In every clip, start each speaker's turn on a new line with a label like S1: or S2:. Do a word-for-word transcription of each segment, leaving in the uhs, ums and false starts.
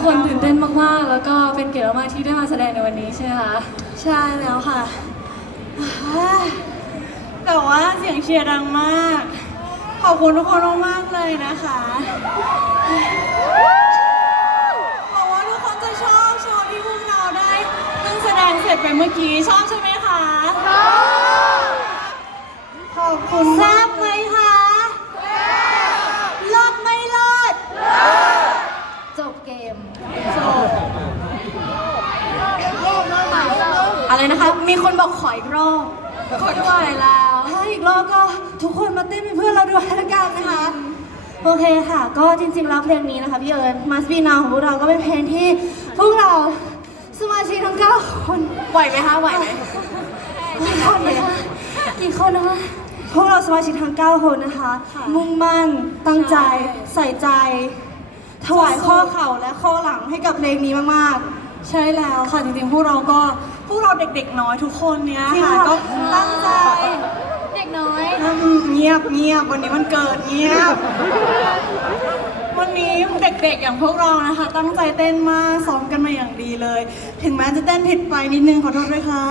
S1: คนตื่นเต้นมากๆแล้วก็เป็นเกียรติมากที่ได้มาแสดงในวันนี้ใช่ไหมคะ
S2: ใช่แล้วค่ะแต่ว่าเสียงเชียร์ดังมากขอบคุณทุกคนมากๆเลยนะคะหวังว่าทุกคนจะชอบโชว์ที่พวกเราได้เพิ่งแสดงเสร็จไปเมื่อกี้ชอบใช่ไหมคะขอบคุณทราบไหมคะรอดไม่รอด
S3: จบเกม
S2: จบอะไรนะคะมีคนบอกขออีกรอบ
S3: ขอด้วยแล้ว
S2: ถ้าอีกรอบก็ทุกคนมาเต้นเป็นเพื่อนเราด้วยละกันนะคะโอเคค่ะก็จริงๆแล้วเพลงนี้นะคะพี่เอิญ Must Be Now ของพวกเราก็เป็นเพลงที่พวกเราสมาชิกทั้งเก้าคน
S3: ไหวไหมคะไหวไหม
S2: กี่คนเนี่ยกี่คนนะคะพวกเราสมาชิกทั้งเก้าคนนะคะมุ่งมั่นตั้งใจใส่ใจถวายข้อเข่าและข้อหลังให้กับเพลงนี้มากๆใช่แล้วค่ะจริงๆพวกเราก็พวกเราเด็กๆน้อยทุกคนเนี้ยค่ะก็ตั้งใจ
S3: เด็กน้อย
S2: เงียบเงียบวันนี้มันเกิดเงียบวันนี้เด็กๆอย่างพวกเรานะคะตั้งใจเต้นมากซ้อมกันมาอย่างดีเลยถึงแม้จะเต้นผิดไปนิดนึงขอโทษด้วยค่ะ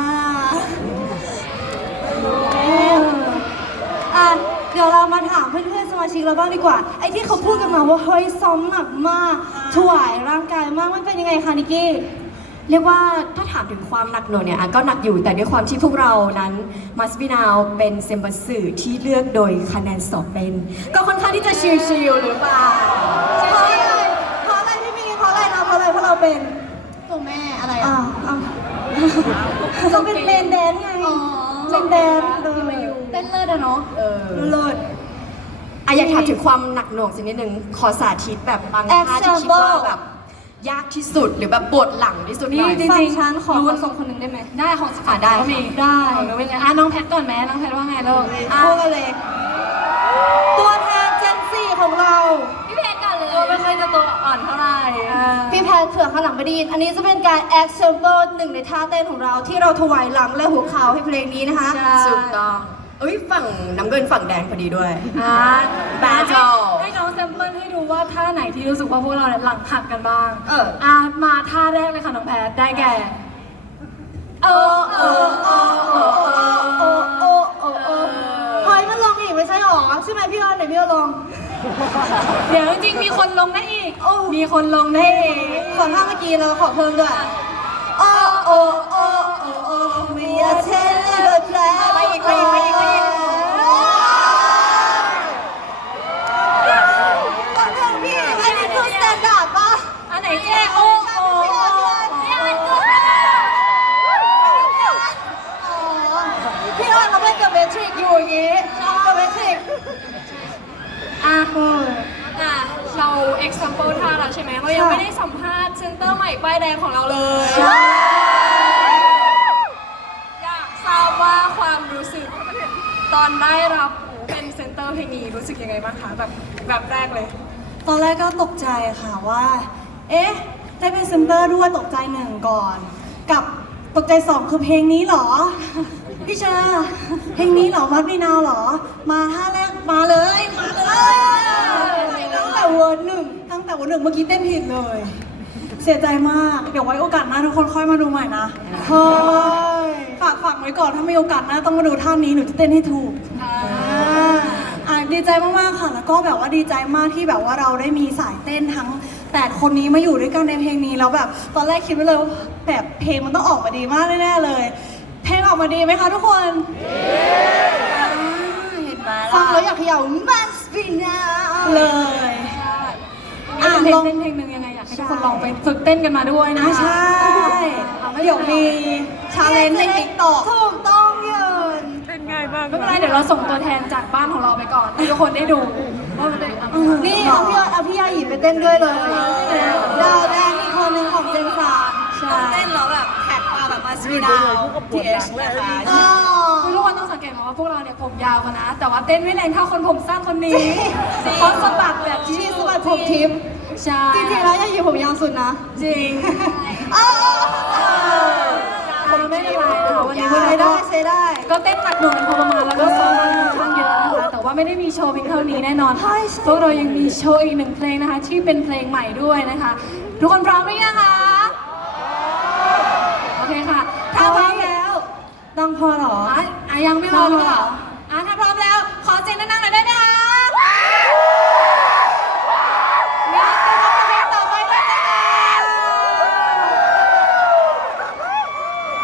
S2: อ่ะเดี๋ยวเรามาถามเพื่อนๆสมาชิกเราบ้างดีกว่าไอ้ที่เขาพูดกันมาว่าเฮ้ยซ้อมหนักมากถวายร่างกายมากมันเป็นยังไงคะนิกกี้
S3: เรียกว่าถ้าถามถึงความหนักหน่วงเนี่ยก็หนักอยู่แต่ด้วยความที่พวกเรานั้น Must Be Now เป็นเซมบัสสื่อที่เลือกโดยคะแนนสอบเป็นก็ค่อนข้างที่จะชิลๆหรือเปล่า
S2: เพราะอะไรเพราะอะไรพี่มีเพราะอะไรนะเพราะอะไรเพราะเราเป็น
S3: ตัวแม่อะไร
S2: อ่ะเราเป็นเมนแดนไงเมนแดนเ
S3: ต้นเลิศอะเนาะเออ
S2: เลิศ
S3: อ่ะอยากถามถึงความหนักหน่วงสักนิดนึงขอสาธิตแบบบางท่าที่คิดว่าแบบยากที่สุดหรือแบบปวดหลังที่สุดหน่อย
S1: จริงๆฉันขอส่งคนหนึ่งได้ไหมได้ของสาได้ก็มีได้เป็นไงอ่ะน้องแพทก่อนแม่น้องแพทว่าไงลูก
S2: พูดกันเลยตัวแทนเจนสี่ของเรา
S3: พี่แพทก่อนเลย
S1: ตัวไม่ค่อยจะตัวอ่อนเท่าไหร่
S2: พี่แพทเผื่อข้างหลังไม่ได้ยินอันนี้จะเป็นการ example หนึ่งในท่าเต้นของเราที่เราถวายหลังและหัวเข่าให้เพลงนี้นะคะ
S3: ถูกต้องเอ้ยฝั่งน้ำเงินฝั่งแดงพอดีด้วย
S1: อ่า
S3: แบทเทิล
S1: ให้น้องแซมเปิลให้ดูว่าท่าไหนที่รู้สึกว่าพวกเราเนี่ยหลังหักกันบ้าง
S3: เออ
S1: อ่ามาท่าแรกเลยค่ะน้องแพทได้แก่
S2: เออเออเออเออเออเออเออเออเฮ้ยมันลงอีกไม่ใช่หรอใช่ไหมพี่อ้อนไหนพี่อ้อนลง
S1: เดี๋ยวจริงๆมีคนลงได้อีกมีคนลงได้อีก
S2: ขอท่าเมื่อกี้เราขอเพิ่มด้วยโอ้โอ้โอ้โอ้โอ้มีอาเทนเลอร์แพล
S3: ไปอีกไปอีกไปอีกไปอีก
S2: พี่อันนี้คือสแตนดาร์ดปะ
S1: อันไหนเจ๊โอ้โอ้
S2: พี่อ้อนเราเล่นกับเมทริกอยู่อย่างงี้กับเมทริก
S1: อ่ะอ่ะเรา example ท่าแล้วใช่ไหมเรายังไม่ได้สัมภาษณ์เซนเตอร์ใหม่ป้ายแดงของเราเลยอยากทราบว่าความรู้สึกตอนได้รับเป็นเซนเตอร์เพลงนี้รู้สึกยังไงบ้างคะแบบแบบแรกเลย
S2: ตอนแรกก็ตกใจค่ะว่าเอ๊ะได้เป็นเซนเตอร์ด้วยตกใจหนึ่งก่อนกับตกใจสองคือเพลงนี้เหรอพี่ชาเพลงนี้เหรอมัดไม่นาวเหรอมาท่าแรกมาเลยมาเลยตั้งแต่เวอร์หนึ่งตั้งแต่เวอร์หนึ่งเมื่อกี้เต้นผิดเลยเสียใจมากเดี๋ยวไว้โอกาสหน้าทุกคนค่อยมาดูใหม่นะเฮ้ยฝากฝากไว้ก่อนถ้ามีโอกาสหน้าต้องมาดูท่านี้หนูจะเต้นให้ถูกอ่าดีใจมากๆค่ะแล้วก็แบบว่าดีใจมากที่แบบว่าเราได้มีสายเต้นทั้งแปดคนนี้มาอยู่ด้วยกันในเพลงนี้แล้วแบบตอนแรกคิดไว้เลยว่าแบบเพลงมันต้องออกมาดีมากแน่ๆเลยเพลงออกมาดีไหมคะทุกคน
S3: เห็นไหม
S2: ฟังแล้วอยากเขย่า Must Be Now เลย
S1: อ่ะลองเต้นเพลงหนึ่งยังไงอยากให้ทุกคนลองไปฝึกเต้นกันมาด้วยนะ
S2: ใช่เดี๋ยวมีชาเลนจ์ใน TikTok ถูกต้องเยิน
S1: เป็นไงบ้างไม่เป็นไรเดี๋ยวเราส่งตัวแทนจากบ้านของเราไปก่อนให้ทุกคนได้ดูว่ามันเป็น
S2: นี่เอาพี่เอาพี่ยาหยีไปเต้นด้วยเลยดาวแดงอีกคนหนึ่งของเจนสาม
S3: เต้นแล้วแบบแท็กมาแบบมาสปีดาวทีเอชนะคะ
S1: ทุกคนต้องสังเกตว่าพวกเราเนี่ยผมยาวกันนะแต่ว่าเต้นไม่แรงเท่าคนผมสั้นคนนี้เขาสะบัดแบบ
S2: ที่สะบัดผมทิพย์
S1: ใช่
S2: จริงๆแล้วยาหยีผมยาวสุดนะ
S1: จริงไม่เป็นไรนะคะวันนี้พวกเรา
S2: ได้ใช้ได้
S1: ก็เต้นหนักหน่วงพอประมาณแล้วก็ซ้อมมาค่อนข้างเยอะนะคะแต่ว่าไม่ได้มีโชว์เพียงเท่านี้แน่นอนพวกเรายังมีโชว์อีกหนึ่งเพลงนะคะที่เป็นเพลงใหม่ด้วยนะคะทุกคนพร้อมหรือยังคะ โอเคค่ะ ถ้าพร้อมแล้ว
S2: ดังพอเหรอ
S1: อ่ะอ่ะยังไม่พอหรือเปล่า